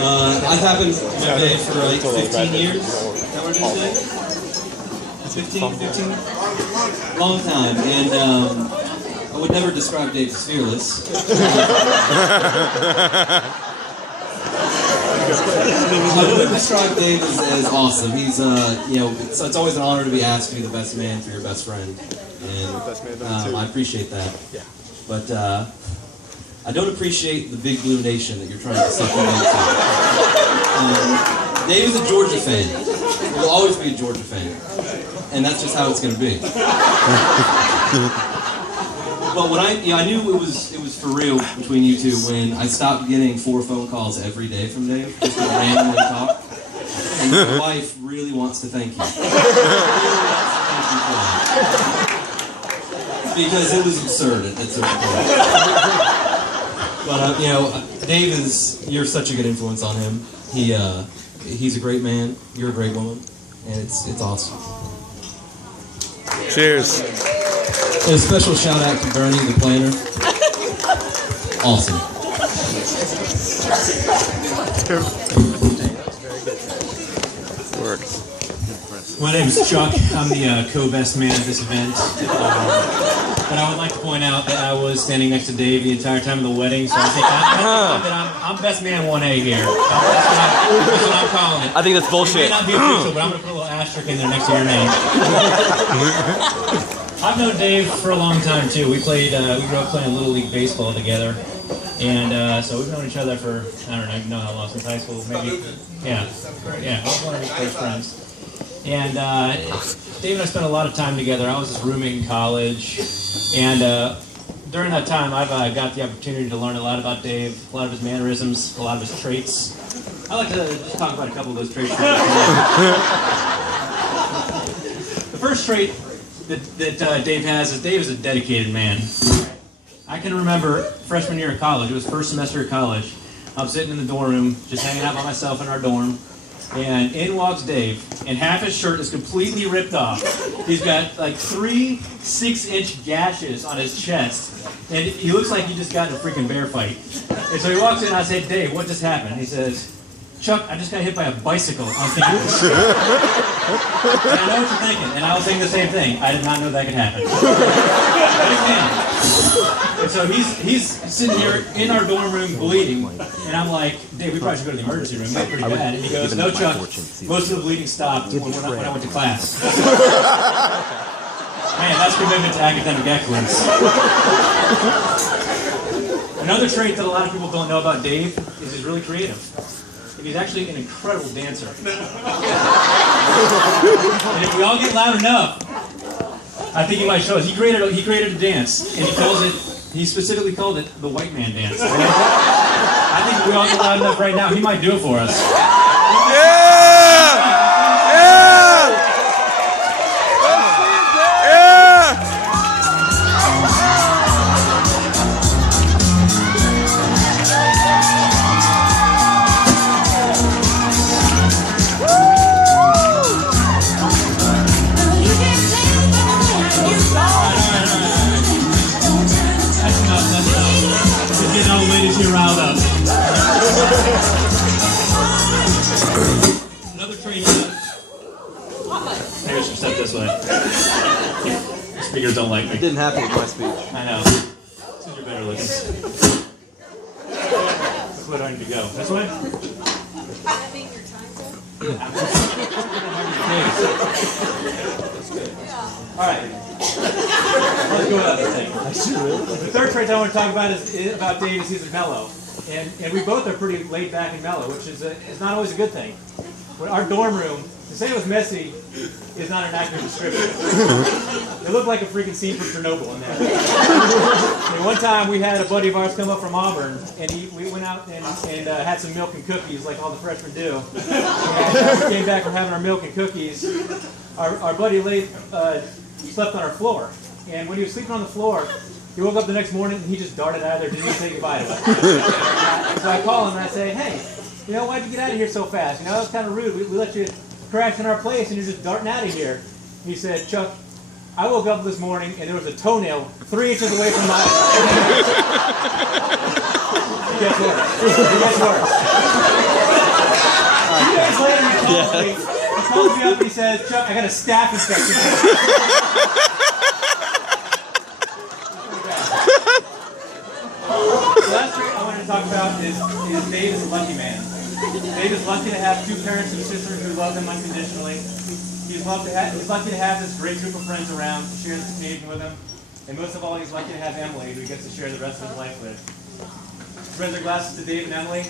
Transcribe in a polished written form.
I've happened in my day for like 15 years. Is that what it is today? 15? Long time. And I would never describe Dave as fearless. I would describe Dave as awesome. He's, it's always an honor to be asked to be the best man for your best friend. And I appreciate that. But I don't appreciate the big blue nation that you're trying to suck him into. Dave is a Georgia fan. He will always be a Georgia fan. And that's just how it's going to be. But when I knew it was for real between you two when I stopped getting 4 phone calls every day from Dave, just to randomly talk. And my wife really wants to thank you. Really wants to thank you for that. Because it was absurd at certain points. But Dave you're such a good influence on him. He's a great man. You're a great woman, and it's awesome. Cheers. And a special shout out to Bernie, the planner. Awesome. Works. My name is Chuck. I'm the co-best man at this event. But I would like to point out that I was standing next to Dave the entire time of the wedding, so I think I'm best man 1A here. That's what I'm calling it. I think that's bullshit. It may not be official, but I'm going to put a little asterisk in there next to your name. I've known Dave for a long time too. We grew up playing Little League Baseball together. And so we've known each other for, I don't know how long, since high school, maybe. Yeah, I was one of his first friends. And Dave and I spent a lot of time together. I was his roommate in college. And during that time, I've got the opportunity to learn a lot about Dave, a lot of his mannerisms, a lot of his traits. I'd like to just talk about a couple of those traits. The first trait that Dave has is Dave is a dedicated man. I can remember freshman year of college, it was first semester of college. I'm sitting in the dorm room, just hanging out by myself in our dorm, and in walks Dave, and half his shirt is completely ripped off. He's got like 3 6-inch gashes on his chest, and he looks like he just got in a freaking bear fight. And so he walks in, and I say, Dave, what just happened? He says, Chuck, I just got hit by a bicycle. I'm thinking, and I know what you're thinking, and I was thinking the same thing. I did not know that could happen. But it can. And so he's sitting here in our dorm room bleeding, and I'm like, Dave, we probably should go to the emergency room. That's pretty bad. And he goes, no, Chuck, most of the bleeding stopped when I went to class. Man, that's commitment to academic excellence. Another trait that a lot of people don't know about Dave is he's really creative. And he's actually an incredible dancer. And if we all get loud enough, I think he might show us. He created a dance, and he specifically called it the white man dance. I think if we all get loud enough right now, he might do it for us. Riled up. Another trait. Maybe I should step this way. The speakers don't like me. It didn't happen with my speech. I know. Since you're better looking. That's where I need to go. This way? Alright. Let's go about this thing. The third trait I want to talk about is about Dave is he's mellow. And we both are pretty laid back and mellow, which is not always a good thing. Our dorm room, to say it was messy is not an accurate description. It looked like a freaking scene from Chernobyl in there. And one time we had a buddy of ours come up from Auburn, and we went out and had some milk and cookies like all the freshmen do. And we came back from having our milk and cookies. Our buddy slept on our floor. And when he was sleeping on the floor, he woke up the next morning and he just darted out of there, didn't even say goodbye to us. So I call him and I say, hey, why'd you get out of here so fast? That was kind of rude. We let you crash in our place and you're just darting out of here. He said, Chuck, I woke up this morning and there was a toenail 3 inches away from my Guess what? calls me up and he says, Chuck, I got a staph infection. The last trait I wanted to talk about is Dave is a lucky man. Dave is lucky to have two parents and sisters who love him unconditionally. He's lucky to have this great group of friends around to share this occasion with him. And most of all, he's lucky to have Emily, who he gets to share the rest of his life with. Let's raise our glasses to Dave and Emily.